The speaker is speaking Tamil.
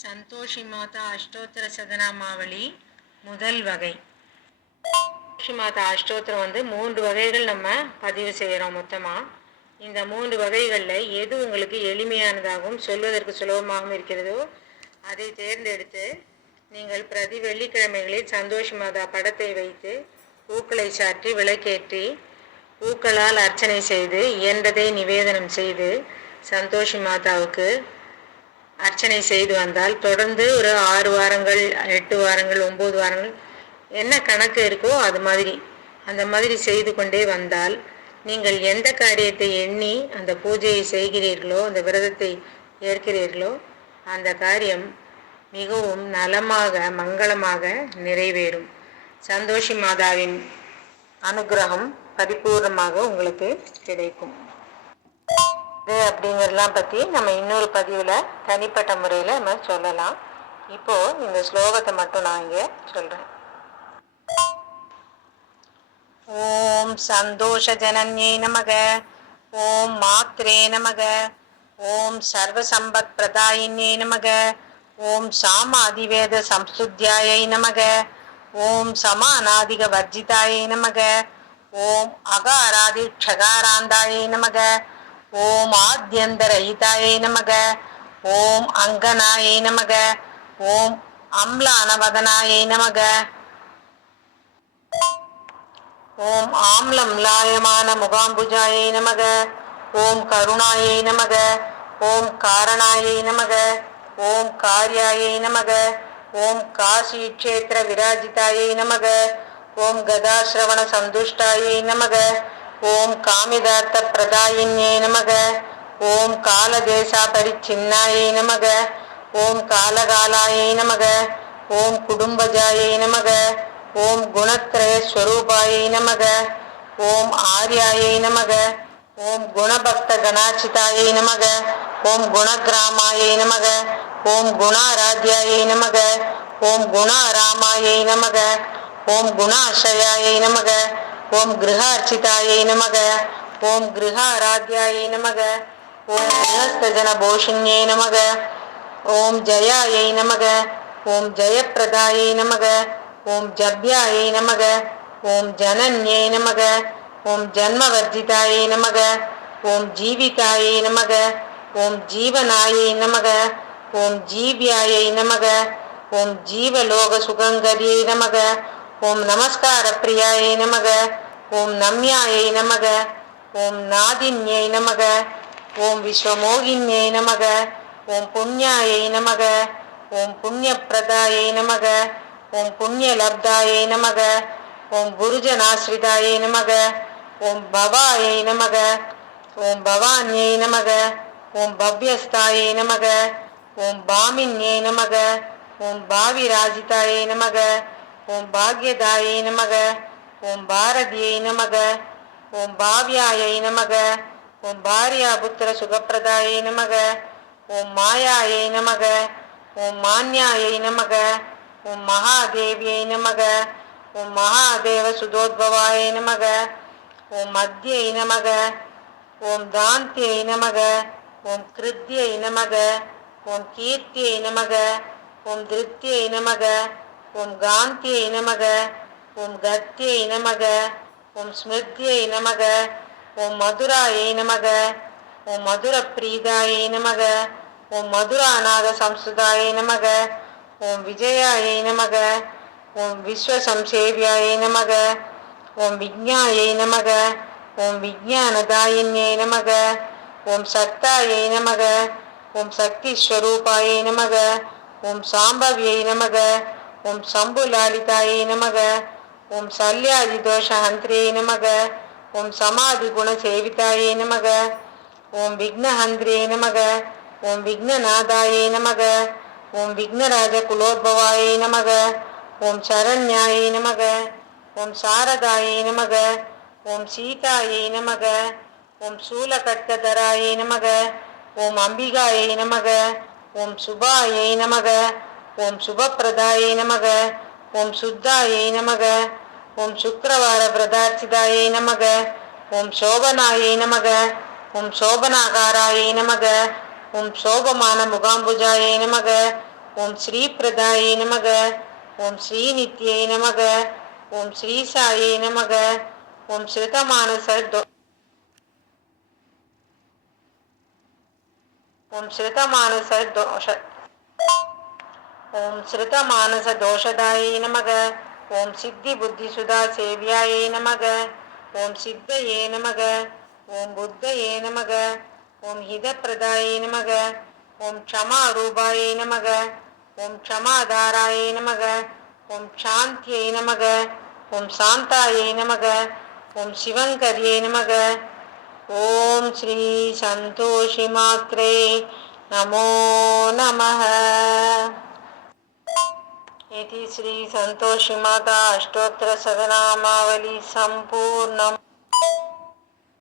சந்தோஷி மாதா அஷ்டோத்திர சதனாமாவளி முதல் வகை. சந்தோஷி மாதா அஷ்டோத்திரம் வந்து மூன்று வகைகள் நம்ம பதிவு செய்கிறோம் மொத்தமாக இந்த மூன்று வகைகளில் எது உங்களுக்கு எளிமையானதாகவும் சொல்வதற்கு சுலபமாகவும் இருக்கிறதோ அதை தேர்ந்தெடுத்து நீங்கள் பிரதி வெள்ளிக்கிழமைகளில் சந்தோஷி மாதா படத்தை வைத்து பூக்களை சாற்றி விளக்கேற்றி பூக்களால் அர்ச்சனை செய்து இயன்றதை நிவேதனம் செய்து சந்தோஷி மாதாவுக்கு அர்ச்சனை செய்து வந்தால் தொடர்ந்து ஒரு ஆறு வாரங்கள் எட்டு வாரங்கள் ஒம்பது வாரங்கள் என்ன கணக்கு இருக்கோ அது மாதிரி அந்த மாதிரி செய்து கொண்டே வந்தால் நீங்கள் எந்த காரியத்தை எண்ணி அந்த பூஜையை செய்கிறீர்களோ அந்த விரதத்தை ஏற்கிறீர்களோ அந்த காரியம் மிகவும் நலமாக மங்களமாக நிறைவேறும். சந்தோஷி மாதாவின் அனுகிரகம் பரிபூர்ணமாக உங்களுக்கு கிடைக்கும். இது அப்படிங்கிறதெல்லாம் பற்றி நம்ம இன்னொரு பதிவில் தனிப்பட்ட முறையில் நம்ம சொல்லலாம். இப்போது இந்த ஸ்லோகத்தை மட்டும் நான் இங்கே சொல்கிறேன் ஓம் சந்தோஷஜனன்யை நமக. ஓம் மாத்ரே நமக. ஓம் சர்வசம்பத் பிரதாயின்யை நமக. ஓம் சாமாதிவேத சம்ஸ்துத்யாயை நமக. ஓம் சமானாதிக வர்ஜிதாயை நமக. ஓம் அகாராதி க்ஷகாராந்தாயை நமக. ஓம் ஆத்யந்தரஹிதாயை நமக. ஓம் அங்கனாயை நமக. ஓம் அம்லானவதனாயை நமக. ஓம் ஆம்லம் லாயமான முகாம்புஜாயை நமக. ஓம் கருணாயை நமக. ஓம் காரணாயை நமக. ஓம் காரியாயை நமக. ஓம் காசி கஷேத்திர விராஜிதாயை நமக. ஓம் கதாசிரவண சந்துஷ்டாயை நமக. ஓம் காமிதார்த்த பிரதாயின்யே நமக ஓம் காலதேசா பரிச்சின்னாயை நமக ஓம் காலகாலாயை நமக ஓம் குடும்பஜாயை நமக ஓம் குணத்ரய ஸ்வரூபாயை நமக ஓம் ஆர்யாயை நமக ஓம் குணபக்த கணாச்சிதாயை நமக ஓம் குணகிராமாயை நமக ஓம் குணாராத்யாயை நமக ஓம் குணாராமாயை நமக ஓம் குணாசயாயை நமக ஓம் கிருஹார்ச்சிதாயை நமக ஓம் கிருஹாராத்யாயை நமக ஓம் குணஸ்தஜன போஷின்யை நமக ஓம் ஜயாயை நமக ஓம் ஜயப்பிரதாயை நமக ஓம் ஜப்யாயை நமக ஓம் ஜனன்யை நமக ஓம் ஜன்மவர்ஜிதாயை நமக ஓம் ஜீவிதாயை நமக ஓம் ஜீவனாயை நமக ஓம் ஜீவியாயை நமக ஓம் ஜீவலோக சுகங்கரியை நமக ஓம் நமஸ்கார பிரியாயை நமக ஓம் நம்யாயை நமக ஓம் நாதின்யை நமக ஓம் விஸ்வமோகின்யை நமக ஓம் புண்ணியாயை நமக ஓம் புண்ணியப்பிரதாயை நமக ஓம் புண்ணியலப்தாயை நமக ஓம் குருஜனாஸ்ரிதாயை நமக ஓம் பவாயை நமக ஓம் பவான்யை நமக ஓம் பவ்யஸ்தாயை நமக ஓம் பாமின்யை நமக ஓம் பாவிராஜிதாயை நமக ஓம் பாக்யதாயை நமக ஓம் பாரதியை நமக ஓம் பாவ்யாயை நமக ஓம் பாரியா புத்திர சுகப்பிரதாயை நமக ஓம் மாயாயை நமக ஓம் மான்யாயை நமக ஓம் மகாதேவியை நமக ஓம் மகாதேவ சுதோத்பவாய நமக ஓம் மத்தியை நமக ஓம் தாந்தியை நமக ஓம் கிருத்தியை நமக ஓம் கீர்த்தியை நமக ஓம் திருத்தியை நமக ஓம் காந்தியை நமக ஓம் கத்தியை நமக ஓம் ஸ்மிருத்தியை நமக ஓம் மதுராயை நமக ஓம் மதுர பிரீதாயை நமக ஓம் மதுராநாத சம்ஸ்கிருதாயை நமக ஓம் விஜயாயை நமக ஓம் விஸ்வசம்சேவியாயை நமக ஓம் விஜ்ஞாயை நமக ஓம் விஜ்ஞானதாயின்யை நமக ஓம் சக்தாயை நமக ஓம் சக்தி ஸ்வரூபாயை நமக ஓம் சாம்பவியை நமக ஓம் சம்புலாலிதாயை நமக ஓம் சல்யாதி தோஷ ஹந்திரியை நமக ஓம் சமாதி குண சேவிதாயை நமக ஓம் விக்னஹந்திரியை நமக ஓம் விக்னநாதாயை நமக ஓம் விக்னராஜ குலோத்பவாயை நமக ஓம் சரண்யாயை நமக ஓம் சாரதாயை நமக ஓம் சீதாயை நமக ஓம் சூலகட்கதராயை நமக ஓம் அம்பிகாயை நமக ஓம் சுபாயை நமக ஓம் சுபப்பிரதாயை நமக ஓம் சுத்தாயை நமக. ஓம் சுக்கரவார பிரதார்ச்சிதாயை நமக. ஓம் சோபனாயை நமக. ஓம் சோபனாகாராயை நமக. ஓம் சோபமான முகாம்புஜாயை நமக. ஓம் ஸ்ரீ பிரதாயை நமக. ஓம் ஸ்ரீ நித்யை நமக. ஓம் ஸ்ரீ சாயை நமக. ஓம் ஸ்ருதமானச தோ- ஓம் ஸ்ருதமானச தோஷ ஓம் ஸ்ருத மானச தோஷதாயை நமக ஓம் சித்தி புத்தி சுதா சேவியாயை நமக ஓம் சித்தயே நமக ஓம் புத்தயே நமக ஓம் ஹிதப்பிரதாயை நமக ஓம் க்ஷமா ரூபாயை நமக ஓம் க்ஷமாதாராயை நமக ஓம் சாந்தியை நமக ஓம் சாந்தாயை நமக ஓம் சிவங்கரியை நமக ஓம் ஸ்ரீ சந்தோஷி மாத்ரே நமோ நமः श्री इति श्रीसन्तोषिमाता अष्टोत्तरसदनामावली संपूर्ण